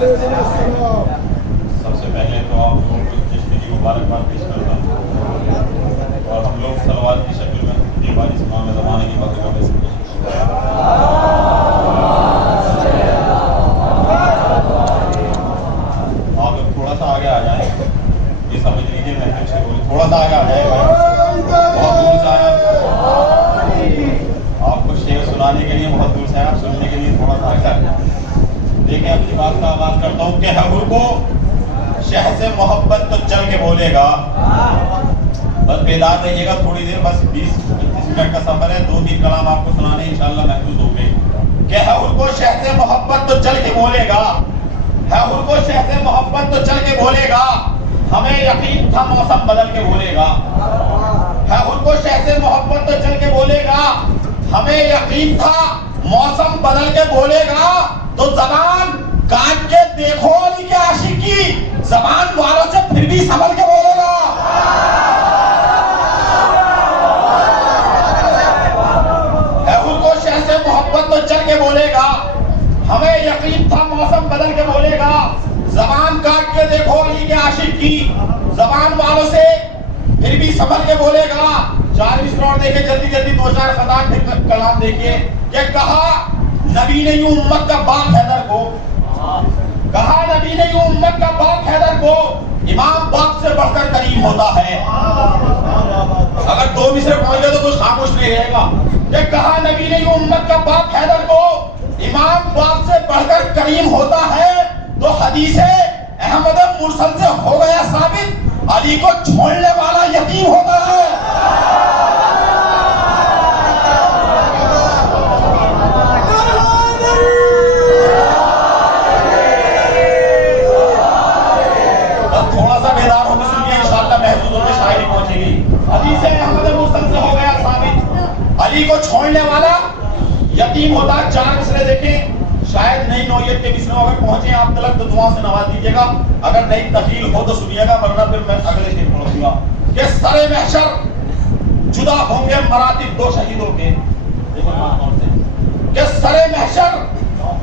सबसे पहले तो आप लोगों को जश्न की मुबारकबाद पेश करता हूँ और हम लोग सलवात की शक्ल में दीवार इस्लाम ज़माने की बातें करने से आप लोग थोड़ा सा आगे आ जाए, ये समझ लीजिए महफिल से थोड़ा सा आगे आ जाए। बहुत दूर से आया, आपको शेर सुनाने के लिए बहुत दूर से आया, सुनने के लिए थोड़ा सा आगे आ जाए। देखिए अपनी बात का आगाज करता हूँ कि हजूर को शह से मोहब्बत तो चल के बोलेगा। बस बेदार रहिएगा थोड़ी देर, बस 20-25 मिनट का सफर है, 2-3 कलाम आपको सुनाने इंशाल्लाह महसूस होंगे कि हजूर को शह से मोहब्बत तो चल के बोलेगा। हजूर को शह से मोहब्बत तो चल के बोलेगा, हमें यकीन था मौसम बदल के बोलेगा। हजूर को शह से मोहब्बत तो चल के बोलेगा, हमें यकीन था मौसम बदल के बोलेगा। तो जबान काट के देखो अली के आशिकी, जबान वालों से फिर भी संभल के बोलेगा। हजूर को शह से मोहब्बत तो चल के बोलेगा, हमें यकीन था मौसम बदल के बोलेगा। जबान काट के देखो अली के आशिकी, जबान वालों से फिर भी संभल के बोलेगा। 4 मिसरा देखे जल्दी जल्दी, 2-4 खताब कलाम देखिए कि कहा नबी ने यूं उम्मत का बाप हैदर को, कहा नबी ने यूं उम्मत का बाप हैदर को, इमाम बाप से बढ़कर करीम होता है। अगर 2 मिसरे पहुंच गए तो कुछ खामोश नहीं रहेगा। कि कहा नबी ने यूं उम्मत का बाप हैदर को, इमाम बाप से बढ़कर करीम होता है। तो हदीसे अहमद मुरसल से हो गया साबित, अली को छोड़ने वाला यतीम होता है। थोड़ा सा बेदार होकर सुनिए, इंशाअल्लाह महसूसों में शायरी पहुंचेगी। हदीस अहमद मुरसल से हो गया साबित, अली को छोड़ने वाला यतीम होता। 4 मिसरे देखें, शायद नई नौयत के मिसरों अगर पहुंचे आप तक तो दुआ से नवाज दीजिएगा, अगर नई तकलील हो तो सुनिएगा, वरना फिर मैं अगले शेर पहुंचूंगा। कि सरे महशर जुदा होंगे मरातिब 2 शहीदों के। देखो कौन से कि सरे महशर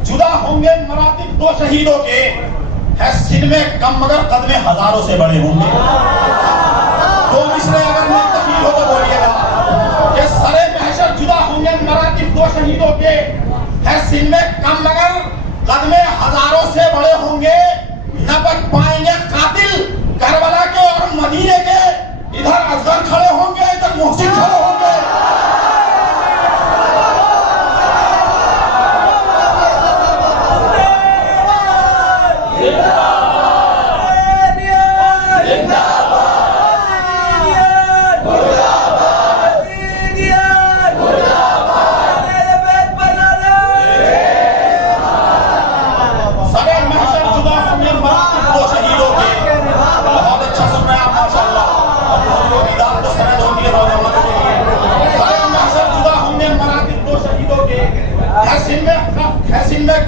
जुदा होंगे मरातिब 2 शहीदों के, है सिन में कम मगर कद में हजारों से बड़े होंगे। 2 मिसरे अगर नई तकलील हो तो बोलिएगा कि सरे महशर जुदा होंगे मरातिब 2 शहीदों के, है सिन में कम मगर कद में हजारों से बड़े होंगे। न बच पाएंगे कातिल करबला के और मदीने के, इधर असगर खड़े होंगे इधर मोहसिन खड़े होंगे।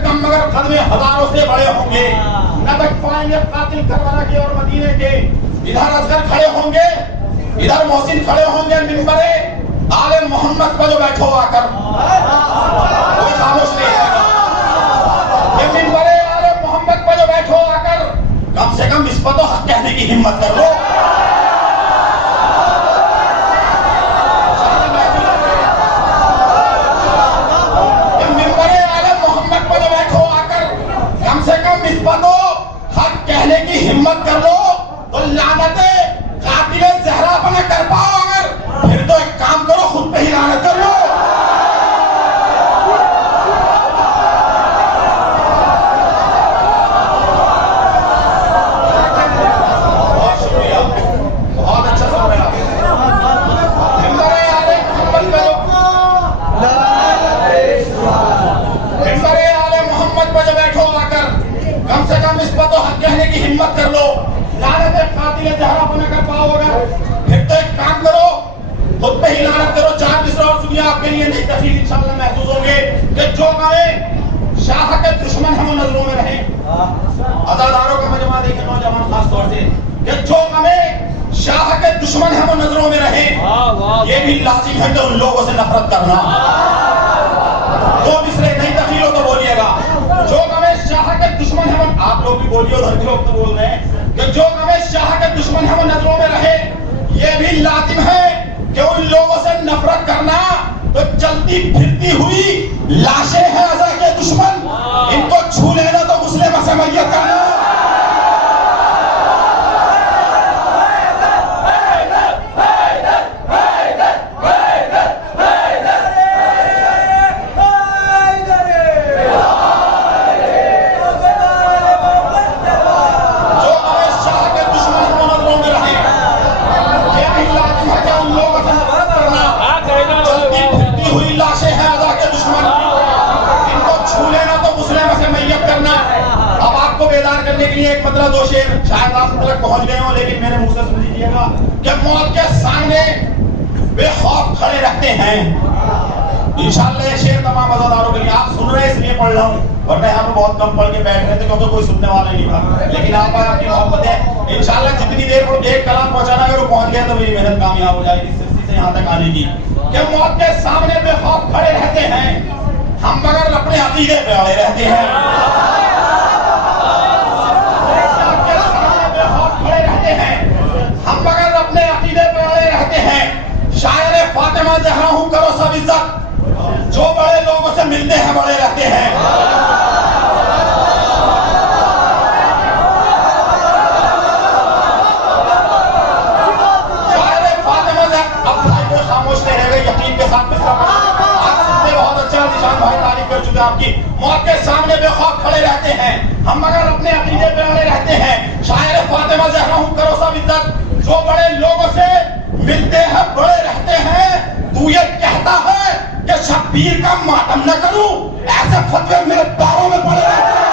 कम मगर कद में हजारों से बड़े होंगे। न बच पाएंगे कातिल करबला के और मदीने के, इधर असगर खड़े होंगे इधर मोहसिन खड़े होंगे। मिंबरे आले मोहम्मद पर जो बैठो आकर, कोई खामोश नहीं रहेगा। ये मिंबरे आले मोहम्मद पर जो बैठो आकर, कम से कम इस पर तो हक कहने की हिम्मत कर लो। इस पर तो हक कहने की हिम्मत कर लो, तो लानते कातिले ज़हरा पर न कर पाओ अगर, फिर तो एक काम करो खुद पे ही लानत कर लो। बहुत शुक्रिया, बहुत अच्छा सुन रहे आप। मिंबरे आले मोहम्मद पे जो बैठो आकर, कम से कम इस पर तो हक कहने की हिम्मत कर लो। लानत कातिले ज़हरा पर न कर पाओ अगर, फिर तो एक काम करो खुद पे ही लानत करो। 4 मिसरा और सुनिए, आपके लिए नई तफसील इंशाअल्लाह महसूस होंगे कि जो हमें शाह के दुश्मन है वो नजरों में रहे। अज़ादारों का मजमा देखे नौजवान खास तौर से, कि जो हमें शाह के दुश्मन है वो नजरों में रहे। ये भी लाजिम है कि उन लोगों से नफरत करना। 2 मिसरे नई तफसील हो तो बोलिएगा, जो हमें शाह के दुश्मन है वो, आप लोग भी बोलिए, उधर के लोग तो बोल रहे हैं कि जो अवैध शाह के दुश्मन है वो नजरों में रहे। ये भी लाजिम है कि उन लोगों से नफरत करना तो चलती फिरती हुई लाशें हैं अज़ा के दुश्मन, इनको छू लेना तो मुस्लिम से मैयत करना। करने के लिए एक मतलब दो शेर शायद आप तक पहुंच गए हो, लेकिन मेरे मुंह से सुन लीजिएगा कि मौत के सामने बेखौफ खड़े रहते हैं। इंशाअल्लाह ये शेर तमाम अज़ादारों के लिए आप सुन रहे हैं इसलिए पढ़ रहा हूँ, वरना यहाँ पे बहुत कम पढ़ के बैठ रहे थे क्योंकि कोई सुनने वाला नहीं था। लेकिन आप आपकी मोहब्बत है, इंशाअल्लाह जितनी देर को एक कलाम पहुंचाना अगर वो पहुंच गया तो मेरी मेहनत कामयाब हो जाएगी सिर्फ से यहाँ तक आने की। कि मौत के सामने बेखौफ खड़े रहते हैं हम, मगर अपने अकीदे पे अड़े रहते हैं। हम मगर अपने अकीदे पे अड़े रहते हैं। शायर फातिमा जहरा हूं करो सब इज्जत, जो बड़े लोगों से मिलते हैं बड़े रहते हैं। शायर फातिमा अब भाई को खामोश नहीं रह गए, यकीन के साथ बहुत अच्छा निशान भाई तारीफ कर चुके आपकी। मौत के सामने बेखौफ खड़े रहते हैं हम मगर अपने अकीदे पे अड़े रहते हैं। शायर फातिमा जहरा हूं करो सब इज्जत, जो बड़े लोगों से मिलते हैं बड़े रहते हैं। तू ये कहता है कि शब्बीर का मातम न करूं, ऐसे फतवे मेरे पैरों में पड़े रहते हैं।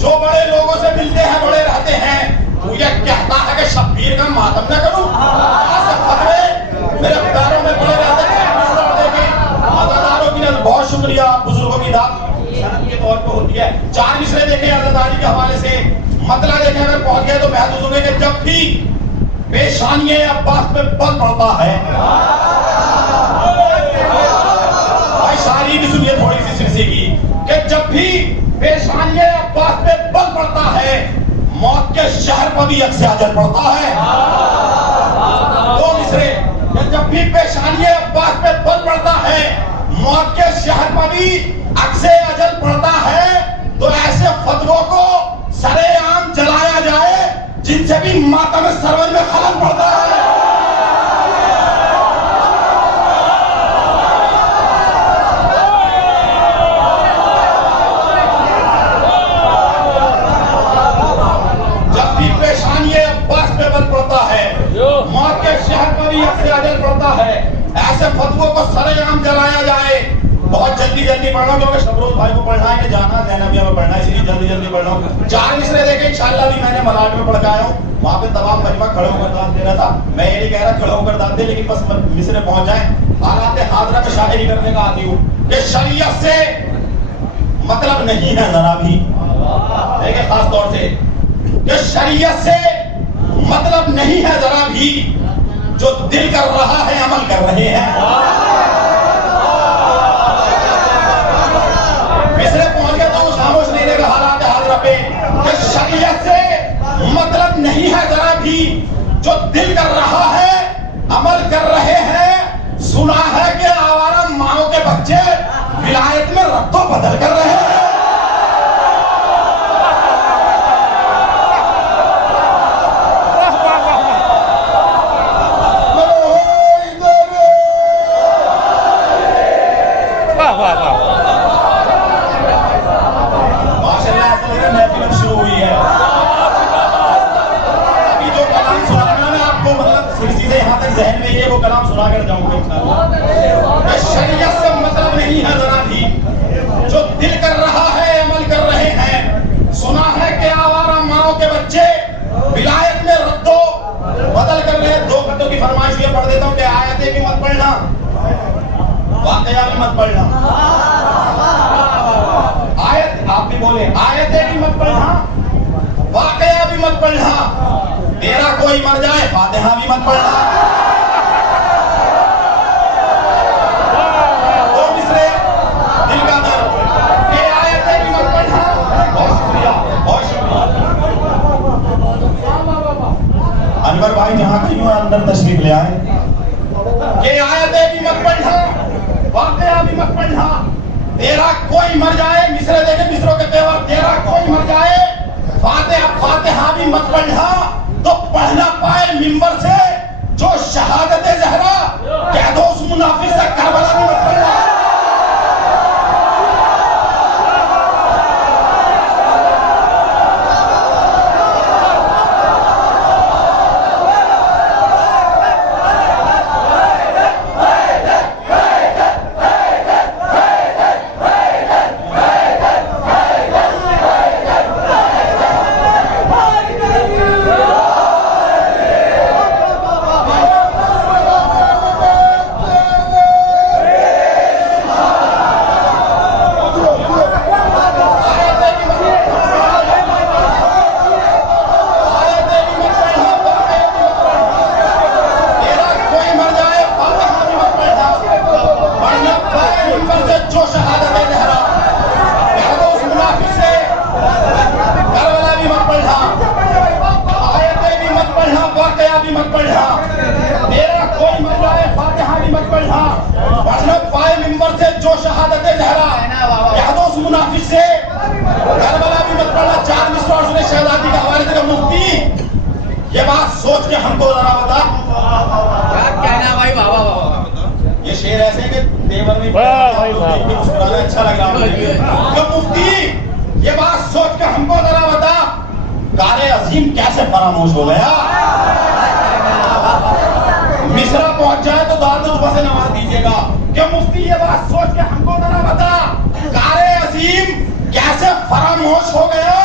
जो बड़े लोगों से मिलते हैं बड़े रहते हैं। तू ये कहता है कि शब्बीर का मातम न करूं, ऐसे फतवे मेरे पैरों में पड़े रहते हैं। अज़ादारों की बहुत शुक्रिया, आप बुजुर्गों की दाद सनद के तौर पर होती है। चार मिसरे देखे अज़ादारी के हवाले से, मतलब देखे अगर पहुंच गए तो महसूस होंगे कि जब भी पेशानी अब्बास पे बल पड़ता है, भाई शायरी भी सुनिए थोड़ी सी सिरसी की, कि जब भी पेशानी अब्बास पे बल पड़ता है मौत के शहर पर भी अक्स अजल पड़ता है। दो मिसरे, जब भी पेशानी अब्बास पे बल पड़ता है मौत के शहर पर भी अक्स अजल पड़ता है। तो ऐसे फतवों को सरेआम जलाया जाए जिनसे भी मातम सरवर में खलल पड़ता है। मौत के शहर पर भी अक्स अजल पड़ता है। ऐसे फतवों को सरेआम जलाया जाए। बहुत जल्दी जल्दी पढ़ रहा हूँ क्योंकि शबरोज भाई को पढ़ना है, जाना ज़ैनबिया में पढ़ना है, इसलिए जल्दी जल्दी पढ़ रहा हूँ। चार मिसरे देखे इंशाअल्लाह भी मैंने मलाड में पढ़ के आया हूँ, वहाँ पे तमाम मजमा खड़े होकर दाद दे रहा था। मैं ये नहीं कह रहा खड़े होकर दाद दे, लेकिन बस मिसरे पहुंच जाए। हालात हाजरा में शायरी करने का आती हूँ कि शरीयत से मतलब नहीं है जरा भी, देखिए खास तौर से कि शरीयत से मतलब नहीं है जरा भी, जो दिल कर रहा है अमल कर रहे हैं। मिसरे पहुंच गए तो खामोश नहीं रहेगा हालात हाजरा पे कि शरीयत से मतलब नहीं है जरा भी, जो दिल कर रहा है अमल कर रहे हैं। सुना है कि आवारा माओ के बच्चे विलायत में रद्दो बदल कर रहे हैं। जहन में ये वो कलाम सुनाकर जाऊंगा इंशाअल्लाह। शरीयत से मतलब नहीं है जरा भी, जो दिल कर रहा है अमल कर रहे हैं। सुना है कत्ल कर रहे हैं, 2 कत्लों की फरमाइश ये पढ़ देता हूँ कि आयतें भी मत पढ़ना, वाकया भी मत पढ़ना। आयत आप भी बोले, आयतें भी मत पढ़ना, वाकया भी मत पढ़ना, तेरा कोई मर जाए फातिहा भी मत पढ़ना। तो मिसरे दिल का दर्द, ये आयतें भी मत पढ़ना। बहुत शुक्रिया, बहुत शुक्रिया। अनवर भाई जहां कहीं हो अंदर तशरीफ ले आए। ये आयतें भी मत पढ़ना, वाकया भी मत पढ़ना, तेरा कोई मर जाए, मिसरे देखे मिसरों के तेवर, तेरा कोई मर जाए फातिहा भी मत पढ़ना, तो पढ़ना पाए मिंबर से जो शहादत ज़हरा, कह दो उस मुनाफिक से करबला भी मत पढ़ना। जो शहादत ज़हरा, कह दो उस मुनाफिक से करबला भी मत पढ़ना। 4 मिसरा और सुने शहजादी के हवाले से मुफ्ती ये बात सोच के हमको जरा बता, क्या कहना भाई? बाबा ये शेर ऐसे कि देवर में मुस्कुराना अच्छा लग रहा है। तो मुफ्ती ये बात सोच के हमको जरा बता, कारे अजीम कैसे फरामोश हो गया? मिसरा पहुंच जाए तो दाद सुबह से नमाज दीजिएगा। क्या मुफ्ती ये बात सोच के हमको जरा बता, कारे अजीम कैसे फरामोश हो गया?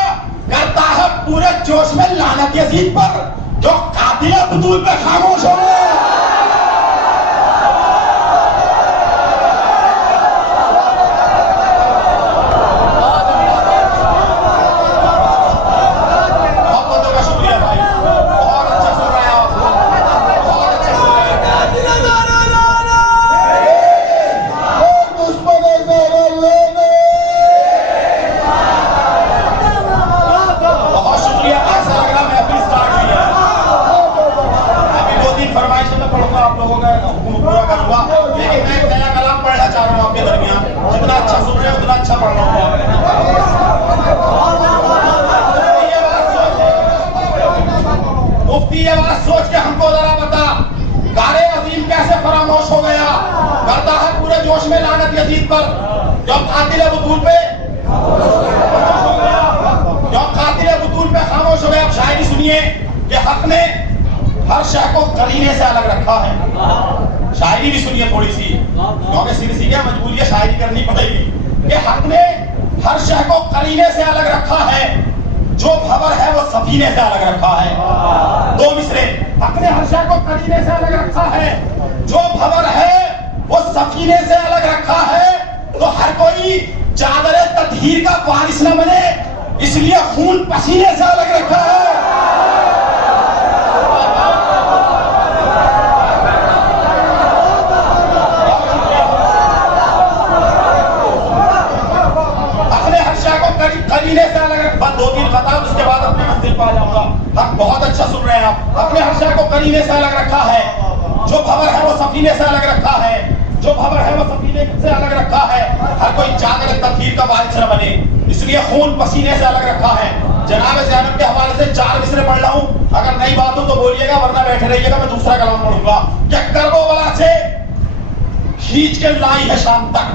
करता है पूरे जोश में लानत यजीद पर, जो कातिल बतूल पे खामोश हो गया। मुफ्ती ये बात सोच के हमको जरा बता, कारे अजीम कैसे फरामोश हो गया? करता है पूरे जोश में लानत यजीद पर, जो कातिल बतूल पे खामोश हो गया। अब शायरी सुनिए कि हक ने हर शय को करीने से अलग रखा है। शायरी भी सुनिए थोड़ी सी, क्योंकि सीधे मजबूरी है, शायरी करनी पड़ेगी। कि हक ने हर शय को करीने से अलग रखा है, जो खबर है वो सफीने से अलग रखा है। 2 मिसरे, हक ने हर शय को करीने से अलग रखा है, जो खबर है वो सफीने से अलग रखा है। तो हर कोई चादर तत्हीर का वारिस न बने, इसलिए खून पसीने से अलग रखा है। करीने से अलग रखा, 2-3 खता उसके बाद अपने मंजिल पर आ जाऊंगा। हक बहुत अच्छा सुन रहे हैं आप। अपने हर शय को करीने से अलग रखा है, जो खबर है वो सफीने से अलग रखा है, जो खबर है वो सफीने से अलग रखा है। हर कोई चादर तत्हीर का वारिस न बने, इसलिए खून पसीने से अलग रखा है। जनाब ज़ैनब के हवाले से 4 मिसरे पढ़ रहा हूं, अगर नई बात हो तो बोलिएगा, वरना बैठे रहिएगा, मैं दूसरा कलाम पढ़ूंगा। क्या कर्बला से खींच के लाई है शाम तक,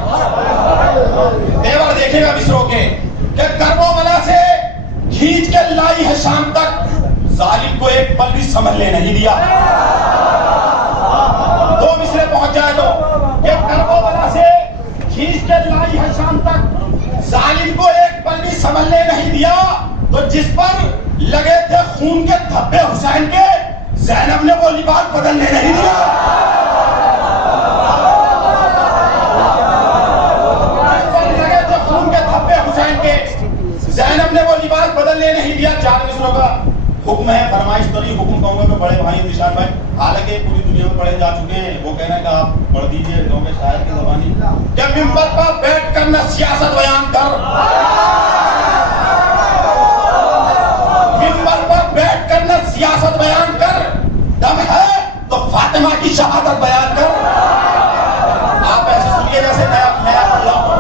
तेवर देखेगा मिसरों के, कि कर्बला से खींच के लाई है शाम तक, जालिम को एक पल भी समझने नहीं दिया। 2 मिसरे पहुंच जाए तो, कि कर्बला से खींच के लाई है शाम तक, जालिम को एक पल भी समझने नहीं दिया। तो जिस पर लगे थे खून के धब्बे हुसैन के, ज़ैनब ने वो लिबास बदलने नहीं दिया। खून के धब्बे हुसैन के, ज़ैनब ने वो लिबास बदलने नहीं दिया। 4 मिसरों का हुक्म है, फरमाइश तो नहीं, हुक्म कहूंगा तो बड़े भाई निशान भाई, हालांकि पूरी दुनिया में पढ़े जा चुके हैं, वो कह रहे हैं कि आप पढ़ दीजिए लोगे शायर की ज़बानी। क्या मिंबर पर बैठ कर न सियासत बयान कर, मिंबर पर बैठ कर न सियासत बयान कर, दम है तो फातिमा की शहादत बयान कर। आप ऐसे सुनिए जैसे नया नया पढ़ रहा हूं।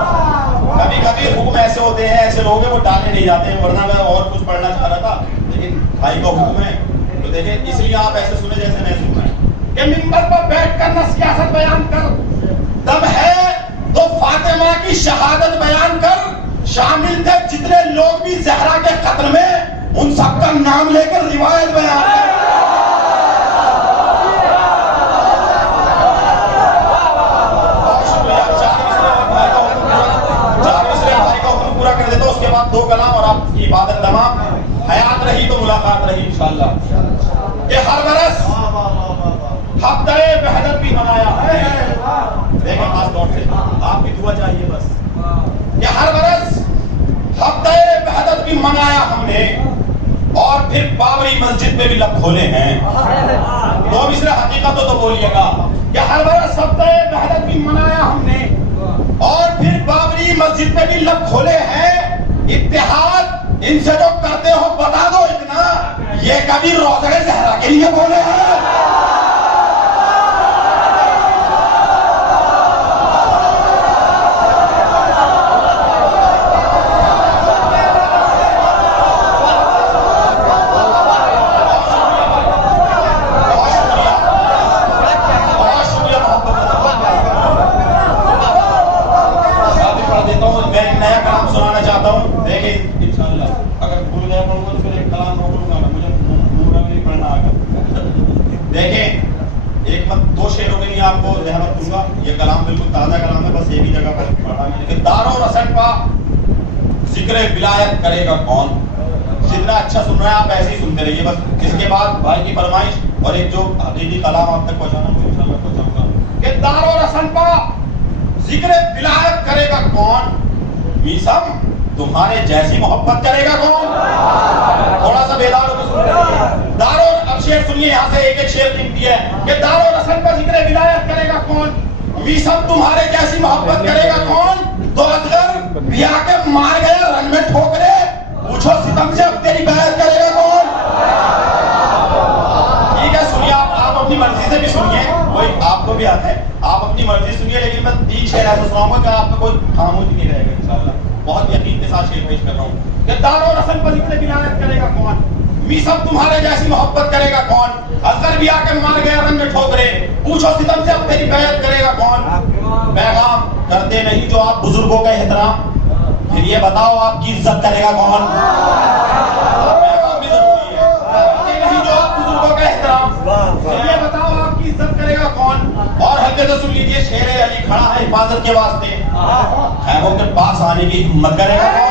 कभी कभी हुक्म ऐसे होते हैं, ऐसे लोग हैं वो डाले नहीं जाते हैं, वरना मैं और कुछ पढ़ना चाह रहा था, लेकिन भाई का हुक्म है तो देखिए, इसलिए आप ऐसे सुने जैसे मैं सुन रहा हूं कि मिंबर पर बैठ कर न सियासत बयान कर, दम है तो फातिमा की शहादत बयान कर। शामिल थे जितने लोग भी ज़हरा के कत्ल में, उन सबका नाम लेकर रिवायत बयान कर। पूरा कर देता, उसके बाद 2 कलाम और आपकी इबादत तमाम। हयात रही तो मुलाकात रही इंशाअल्लाह। ये हर बरस हफ्ते वहदत भी मनाया है, देखिए खास तौर से आपकी दुआ चाहिए बस। ये हर बरस हफ्ते वहदत भी मनाया हमने, और फिर बाबरी मस्जिद में भी लब खोले हैं। तो मिसरे हकीकत तो बोलिएगा कि हर बरस हफ्ते वहदत भी मनाया हमने, और फिर बाबरी मस्जिद में भी लब खोले हैं। इत्तेहाद इनसे जो करते हो बता दो इतना, ये कभी रोज़े ज़हरा के लिए बोले हैं? आपको रहमत दूंगा, ये कलाम बिल्कुल ताजा कलाम है, बस एक ही जगह पर पढ़ा मैंने कि दारो रसन पा जिक्र विलायत करेगा कौन। जितना अच्छा सुन रहे हैं आप ऐसे ही सुनते रहिए बस। इसके बाद भाई की फरमाइश और एक जो हकीकी कलाम आप तक पहुंचाना वो इंशाल्लाह पहुंचाऊंगा कि दारो रसन पा जिक्र विलायत करेगा कौन, मीसम तुम्हारे जैसी मोहब्बत करेगा कौन। थोड़ा सा बेदार होकर सुन, दारो, अब शेर सुनिए यहाँ से एक एक शेर कीमती है कि दारो रसन पर जिक्र विलायत करेगा कौन, मीसम तुम्हारे जैसी मोहब्बत करेगा कौन। तो असगर बिया के मार गया रंग में ठोकरे, पूछो सितम से अब तेरी बैत करेगा कौन। ठीक है सुनिए, आप अपनी मर्जी से भी सुनिए, कोई आपको भी आता है, आप अपनी मर्जी सुनिए, लेकिन मैं 3 शेर ऐसा सुनाऊंगा कि आपका कोई खामोश नहीं रहेगा इंशाल्लाह। बहुत यकीन के साथ शेर पेश कर रहा हूँ कि दारो रसन पर जिक्र विलायत करेगा कौन, मीसम तुम्हारे जैसी मोहब्बत करेगा कौन। असगर भी आके मार गया रंग में ठोकरे, पूछो सितम से अब तेरी बैत करेगा कौन। पैगाम करते नहीं जो आप बुजुर्गों का एहतराम, फिर ये बताओ आपकी इज्जत करेगा कौन। पैगाम भी जरूरी है, करते नहीं जो आप बुजुर्गों का एहतराम, फिर ये बताओ आपकी इज्जत करेगा कौन। और हल्के से सुन लीजिए, शेर अली खड़ा है हिफाजत के वास्ते, खैमों के पास आने की हिम्मत करेगा कौन।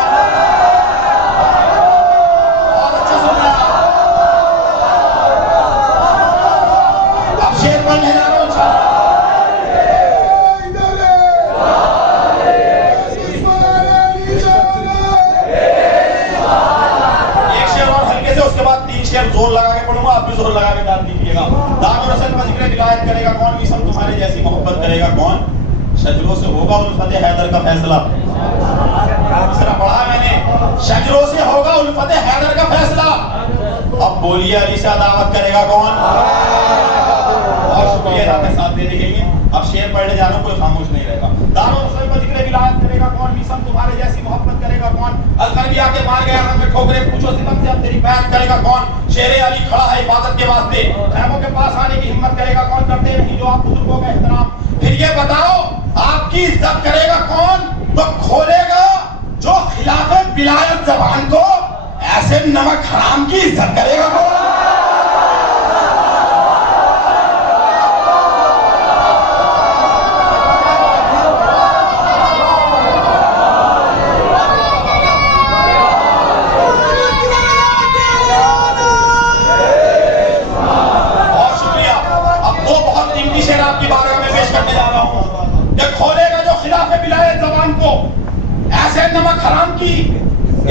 जोर लगा के पढ़ूंगा, आप भी जोर लगा के दाद दीजिएगा। दारो रसन पर जिक्र विलायत करेगा कौन, मीसम तुम्हारे जैसी मोहब्बत करेगा कौन। शजरों से होगा उल्फत हैदर का फैसला, दूसरा पढ़ा मैंने, शजरों से होगा उल्फत हैदर का फैसला। अब बोलिए अली से अदावत करेगा कौन। बहुत शुक्रिया आपके साथ देने के लिए। अब शेर पढ़ने जाना, कोई खामोश नहीं रहेगा। दारो रसन पर जिक्र विलायत करेगा कौन, मीसम तुम्हारे जैसी मोहब्बत करेगा कौन। असगर भी आके मार गया रंग में ठोकरे, पूछो सितम से अब तेरी बैत करेगा कौन। शेर अली खड़ा है हिफाजत के वास्ते, खैमों के पास आने की हिम्मत करेगा कौन। करते नहीं जो आप बुजुर्गों का एहतराम, फिर ये बताओ आपकी इज्जत करेगा कौन। तो खोलेगा जो खिलाफे विलायत जबान को, ऐसे नमक हराम की इज्जत करेगा कौन। आखिरी शेर आपकी बारगाह में पेश करने जा रहा हूं कि खोलेगा जो खिलाफ बिलाए जबान को, ऐसे नमक हराम की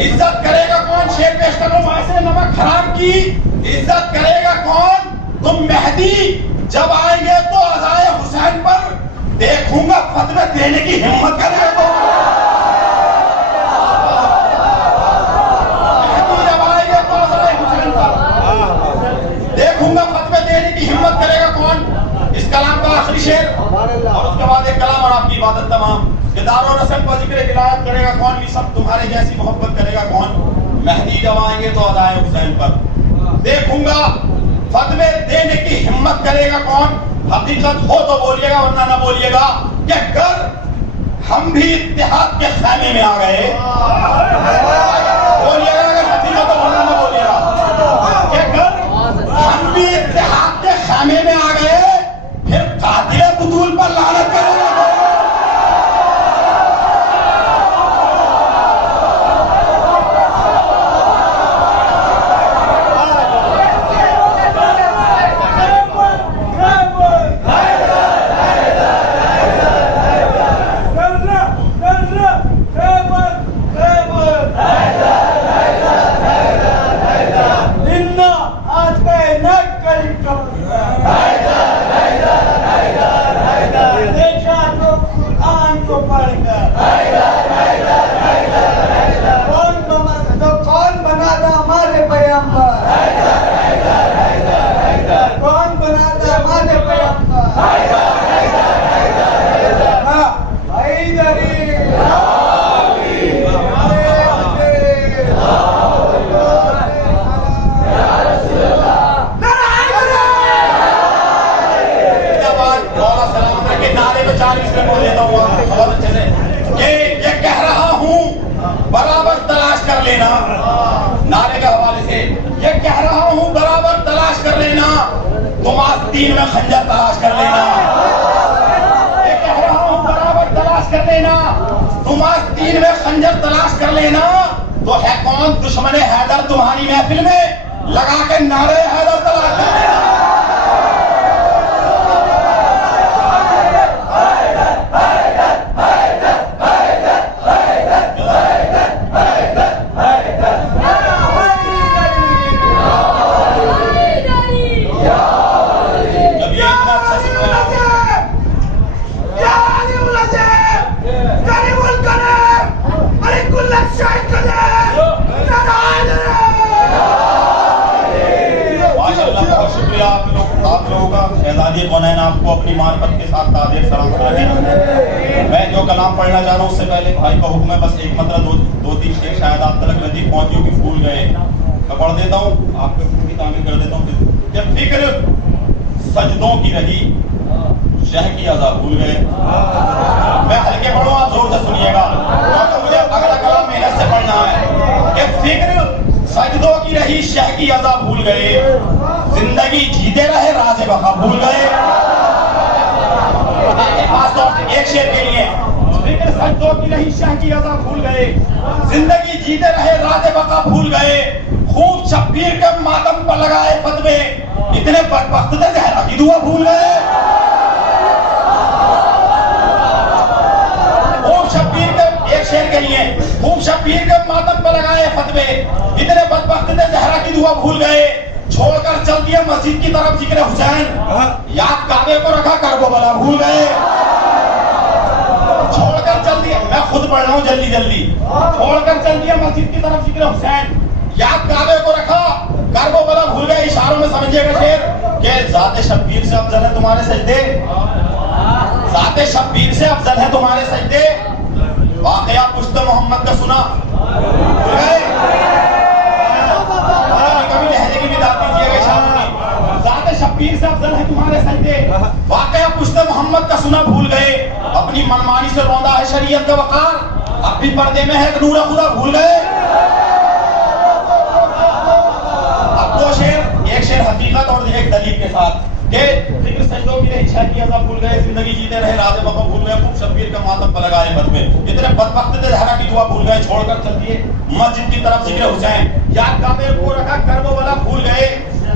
इज्जत करेगा कौन? शेर पेश कर रहा हूं, ऐसे नमक हराम की इज्जत करेगा कौन? तुम मेहदी जब आएंगे तो अज़ाए हुसैन पर देखूंगा फतवे देने की हिम्मत करेगा कौन? मेहदी जब आएंगे तो अज़ाए हुसैन पर देखूंगा फतवे देने की हिम्मत करेगा कौन? इस कलाम का आखिरी शेर और उसके बाद एक कलाम और आपकी इबादत तमाम। दारो रस्म पर जिक्र विलायत करेगा कौन? भी सब तुम्हारे जैसी मोहब्बत करेगा कौन? मेहदी जब आएंगे तो अज़ाए हुसैन पर देखूंगा फतवे देने की हिम्मत करेगा कौन? हकीकत हो तो बोलिएगा वरना ना बोलिएगा कि अगर हम भी इत्तेहाद के खैमे में आ गए, बोलिएगा अगर हकीकत हो वरना ना बोलिएगा कि अगर हम भी इत्तेहाद के खैमे में आ गए फिर कातिल बुतूल पर लानत करेगा। नारे के हवाले से ये कह रहा हूं बराबर तलाश कर लेना, तुम आस्तीन में खंजर तलाश कर लेना। ये कह रहा हूं बराबर तलाश कर लेना, तुम आस्तीन में खंजर तलाश कर लेना। तो है कौन दुश्मन हैदर तुम्हारी महफिल में लगा के नारे हैदर तलाश कर लेना। कौनैन आपको अपनी मार्फत के साथ ताज़ीर सलामत रहे। मैं जो कलाम पढ़ना चाह रहा हूँ उससे पहले भाई का हुक्म है, बस एक मतलब दो तीन शेर शायद आप तक नजीक पहुंची हो कि भूल गए, मैं पढ़ देता हूँ, आपको पूरी तामीर कर देता हूँ। जब फिक्र सजदों की रही शह की अज़ा भूल गए। मैं हल्के पढ़ूँ, आप जोर से सुनिएगा तो मुझे अगला कलाम मेहनत से पढ़ना है कि फिक्र सजदों की रही शह की अज़ा भूल गए, जिंदगी जीते रहे राज़े बका भूल गए। एक शेर के लिए फिक्र सजदों की रही शह की अज़ा भूल गए, जिंदगी जीते रहे राज़े बका भूल गए। खूब शब्बीर के मातम पर लगाए फतवे, इतने बदबख्त थे ज़हरा की दुआ भूल गए। खूब शब्बीर के एक शेर के लिए खूब शब्बीर के मातम पर लगाए फतवे, इतने बदबख्त थे ज़हरा की दुआ भूल गए। छोड़कर चल दिया मस्जिद की तरफ जिक्र हुसैन, याद काबे को रखा करबला भूल गए। छोड़कर चल दिया, मैं खुद पढ़ रहा हूँ जल्दी जल्दी। छोड़कर चल दिया मस्जिद की तरफ जिक्र हुसैन, याद काबे को रखा करबला भूल गए। इशारों में समझिएगा शेर कि ज़ाते शब्बीर से अफजल है तुम्हारे सजदे, ज़ाते शब्बीर से अफजल है तुम्हारे सजदे। वाक़या पुश्त मोहम्मद का सुना भूल गए। कभी लहजे की भी दाद दीजिएगा इशारों की। ज़ाते शब्बीर से अफजल है तुम्हारे सजदे, वाक़या पुश्त मोहम्मद का सुना भूल गए। अपनी मनमानी से रौंदा है शरीयत का वक़ार, अब भी पर्दे में है नूर खुदा भूल गए। अब दो शेर, एक शेर हकीकत और एक दलील के साथ के जिक्र सजदों की रही शह की अज़ा भूल गए, जिंदगी जीते रहे राज़े बका भूल गए। खूब शब्बीर का मातम पर लगाए फतवे, इतने बदबख्त थे ज़हरा की दुआ भूल गए। छोड़कर चल दिए मस्जिद की तरफ जिक्र हुसैन, याद काबे को रखा करबला भूल गए।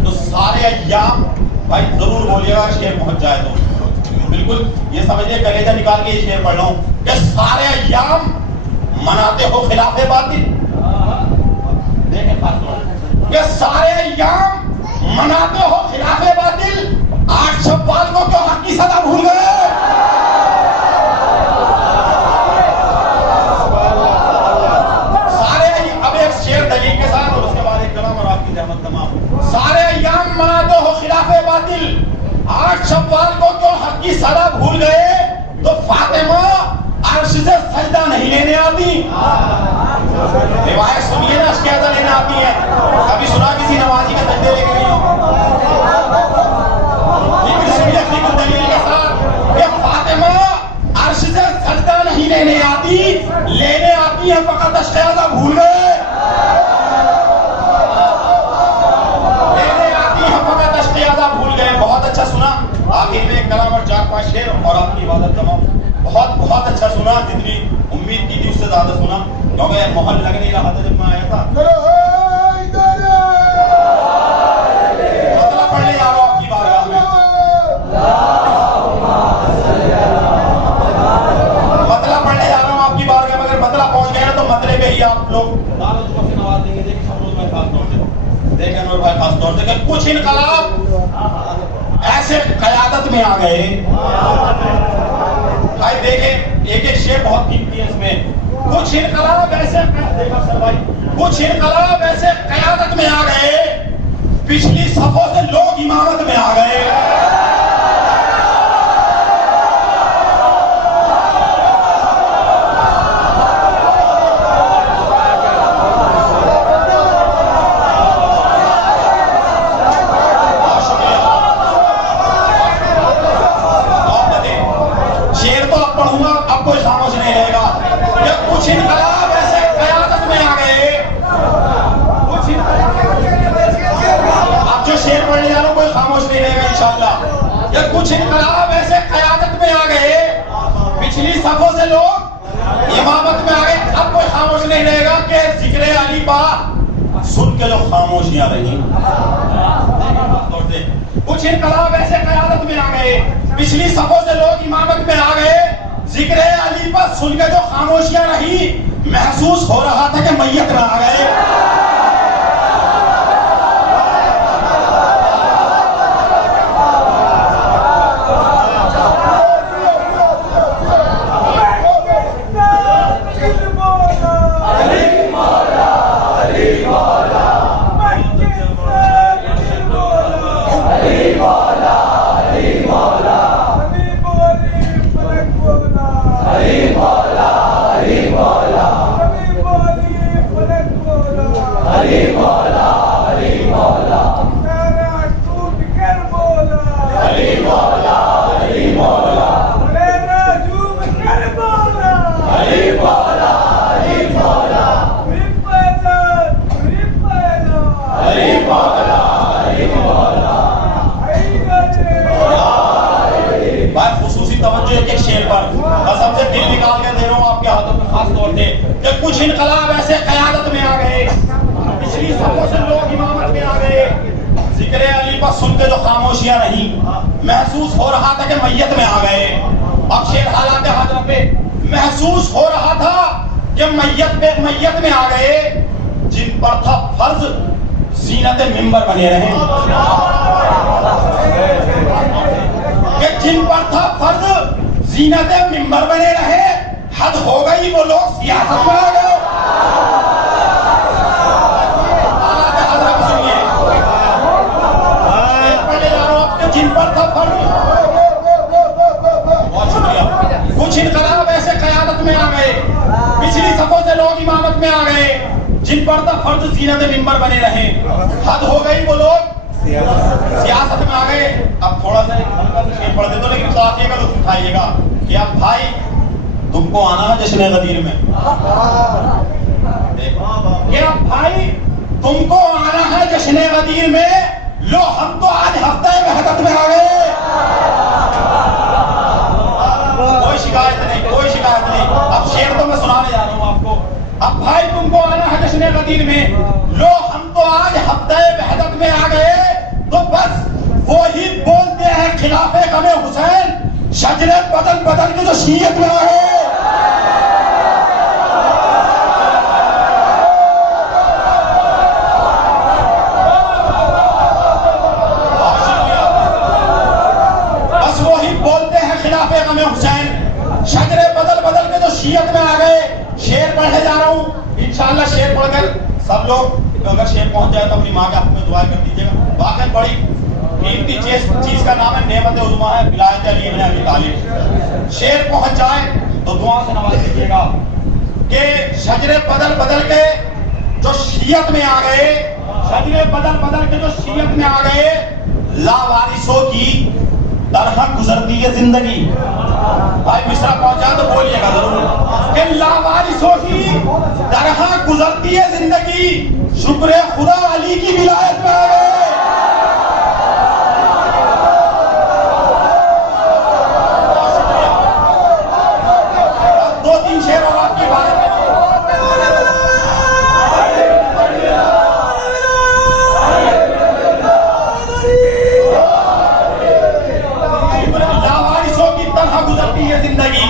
तो सारे अय्याम भाई जरूर बोलिएगा शेर पहुंच जाए तो बिल्कुल ये समझिए, कलेजा निकाल के ये शेर पढ़ रहा हूं कि सारे अय्याम मनाते हो खिलाफे बातिल। देखें ये सारे अय्याम मनाते हो खिलाफे बातिल, 8 शव्वाल को क्यों हक की सदा भूल गए? सारे, अब एक शेर दलील के साथ और उसके बाद एक कलाम और आपकी जहमत तमाम। सारे अय्याम मनाते हो खिलाफे बातिल, 8 शव्वाल को क्यों हक की सदा भूल गए? तो फातिमा अर्श से सजदा नहीं लेने आती। रिवायत सुनिए ना, अश्कियादा लेने आती है। कभी सुना किसी नमाजी के सजदे लेके गई हो? लेकिन सुनिए फिक्र दलील के साथ कि फातिमा अर्श से सजदा नहीं लेने आती, लेने आती है फकत अश्कियादा भूल गए। लेने आती है फकत अश्कियादा भूल गए। बहुत अच्छा सुना, आखिर में एक कलाम और 4-5 शेर और आपकी इबादत तमाम। बहुत अच्छा सुना, जितनी उम्मीद की थी उससे ज्यादा सुना, क्योंकि माहौल लग नहीं रहा था जब मैं आया था। मतलब पढ़ने जा रहा हूं आपकी बारगाह में, मतलब पढ़ने जा रहा हूं आपकी बारगाह में। अगर मतलब पहुंच गए ना तो मतले पे ही आप लोग नवाज देंगे। देखिए सब भाई खास तौर से, देखिए अनवर भाई खास तौर से, कुछ इनकलाब ऐसे कयादत में आ गए। भाई देखें एक एक शेर बहुत कीमती है इसमें। कुछ इनकलाब ऐसे, देखा सर भाई, कुछ इनकलाब ऐसे कयादत में आ गए, पिछली सफों से लोग इमामत में आ गए। कुछ इनकलाब ऐसे कयादत में आ गए, कुछ अब जो शेर पढ़ने जा रहा हूं कोई खामोश नहीं रहेगा इंशाअल्लाह। ये कुछ इनकलाब ऐसे कयादत में आ गए, पिछली सफों से लोग इमामत में आ गए। अब कोई खामोश नहीं रहेगा कि जिक्र अली पा सुन के जो खामोशियां रही। कुछ इनकलाब ऐसे कयादत में आ गए, पिछली सफों से लोग इमामत में आ गए, जिक्र अली पर सुन के जो खामोशियां रही, महसूस हो रहा था कि मैयत में आ गए। कुछ इनकलाब ऐसे कयादत में आ गए, पिछली सफों से लोग इमामत में आ गए, जिक्र अली पर सुन के जो खामोशियां रही, महसूस हो रहा था कि मैयत में आ गए। अब शेर हालात हाजर पे महसूस हो रहा था कि मैयत में आ गए, जिन पर था फर्ज जीनत मिंबर बने रहे, कि जिन पर था फर्ज जीनत मिंबर बने रहे, हद हो गई वो लोग सियासत में आ गए। सुनिए पढ़ने जा रहा हूं आपके, जिन पर था फर्ज, बहुत शुक्रिया। कुछ इनकलाब ऐसे कयादत में आ गए, पिछली सफों से लोग इमामत में आ गए, जिन पर था फर्ज जीनत मिंबर बने रहे, हद हो गई वो लोग सियासत में आ गए। अब थोड़ा सा हल्का सा शेर पढ़ दे दो, लेकिन साथ का लुत्फ उठाइएगा कि अब भाई तुमको आना है जश्न गदीर में, क्या भाई तुमको आना है जश्न गदीर में? लो हम तो आज हफ्ते वहदत में आ गए। कोई शिकायत नहीं, कोई शिकायत नहीं। अब शेर तो मैं सुनाने जा रहा हूं आपको। अब भाई तुमको आना है जश्न गदीर में, लो हम तो आज हफ्ते वहदत में आ गए। तो बस वो ही बोलते हैं खिलाफे गमे हुसैन, शजरे बदल बदल के जो शीयत में आ गए, बस वही बोलते हैं खिलाफे गमे हुसैन। शजरे बदल बदल के जो शीयत में आ गए। शेर पढ़ने जा रहा हूं, इंशाअल्लाह शेर पढ़कर सब लोग, अगर शेर पहुंच जाए तो अपनी माँ के हाथ में दुआ कर दीजिएगा। वाकई बड़ी कीमती चीज का नाम है, नेमत उज़्मा है, विलायत अली इब्न अबी तालिब। शेर पहुंच जाए तो दुआ से नवाज दीजिएगा कि शजरे बदल बदल के जो शीयत में आ गए, शजरे बदल बदल के जो शीयत में आ गए, लावारिसों की तरह गुजरती है जिंदगी। भाई मिश्रा पहुंचा तो बोलिएगा जरूर कि लावारिसों की तरह गुजरती है जिंदगी, शुक्र खुदा अली की विलायत में आ गए। दो तीन शेर और आपकी बात गुजरती है जिंदगी,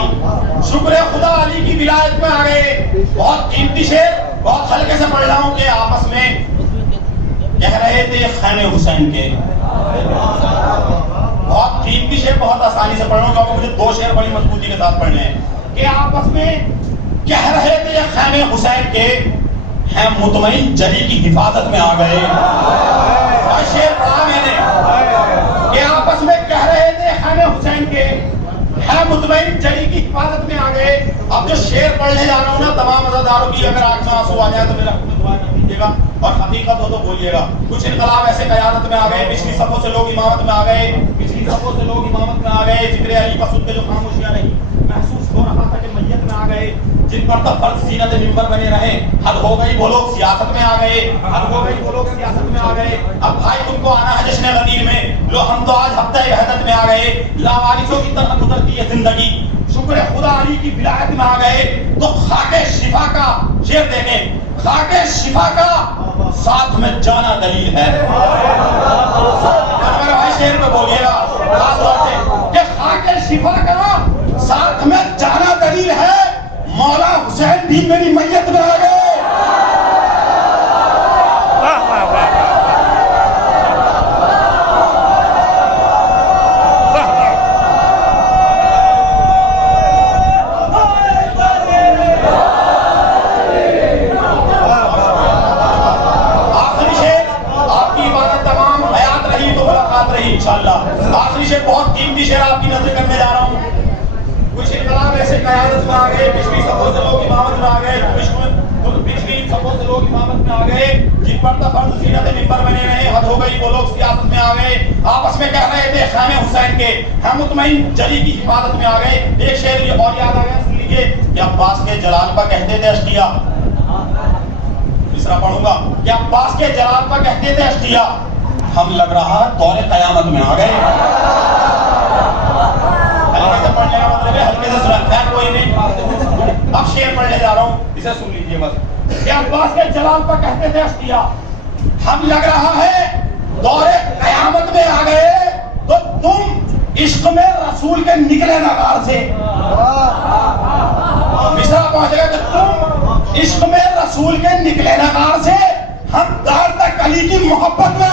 शुक्र खुदा अली की विलायत में आ गए। बहुत कीमती शेर, बहुत हल्के से पढ़ रहा हूं कि आपस में कह रहे थे खैमे हुसैन के। बहुत कीमती शेर, बहुत आसानी से पढ़ रहा हूं क्योंकि मुझे दो शेर बड़ी मजबूती के साथ पढ़ने हैं कि आपस में कह रहे थे खैमे हुसैन के, हैं मुतमईन जली की हिफाजत में आ गए। शेर पढ़ा मैंने कि आपस में कह रहे थे खैमे हुसैन के, है मुतमईन जली की हिफाजत में आ गए। अब जो शेर पढ़ने जा रहा हूँ ना, तमाम अज़ादारों की अगर आंख में आंसू आ जाए तो मेरा दुआ कर दीजिएगा और हकीकत हो तो बोलिएगा। कुछ इनकलाब ऐसे क़यादत में आ गए, पिछली सफों से लोग इमामत में आ गए, पिछली सफों से लोग इमामत में आ गए। जिक्र अली पर सुनते जो खामोशियां नहीं, महसूस हो रहा था कि मैयत में आ गए। जिन पर तो फर्ज सीनत मिंबर बने रहे, हद हो गई वो लोग सियासत में आ गए, हद हो गई वो लोग सियासत में आ गए। अब भाई तुमको आना है जश्न गदीर में, लो हम तो आज हफ्ते वहदत में आ गए। लावारिसों की तरह गुजरती है जिंदगी, शुक्र खुदा अली की विलायत में आ गए। तो खाके शिफा का शेर देखें, खाके शिफा का साथ में जाना दलील है। भाई शेर में बोलिएगा खास तौर से कि खाके शिफा का साथ में जाना दलील है। मौला हुसैन भी मेरी मैयत में आ गए। इंशाअल्लाह आखिरी शेर, बहुत कीमती शेर आपकी नजर करने जा रहा हूँ। कुछ इनकलाब ऐसे क़यादत में आ गए, पिछली सफों से लोग इमामत में आ गए, पिछली सफों से लोग इमामत में आ गए। जिन पर तो फर्ज सीनत मिंबर बने रहे, हद हो गई वो लोग सियासत में आ गए। आपस में कह रहे थे खैमे हुसैन के, हम मुतमईन जली की हिफाजत में आ गए। एक शेर ये और याद आ गया, सुन लीजिए कि अब्बास के जलालपा कहते थे अश्किया। तीसरा पढ़ूंगा कि अब्बास के जलालपा कहते थे अश्किया, हम लग रहा दौरे कयामत में आ गए। हल्के से पढ़ने का मतलब है हल्के से सुना, खैर कोई नहीं। अब शेर पढ़ने जा रहा हूं, इसे सुन लीजिए बस। क्या अब्बास के जलाल पर कहते थे अश्किया, हम लग रहा है दौरे कयामत में आ गए। तो तुम इश्क में रसूल के निकले नगार से, मिसरा पहुंचेगा कि तुम इश्क में रसूल के निकले नगार से, हम दार तक अली की मोहब्बत में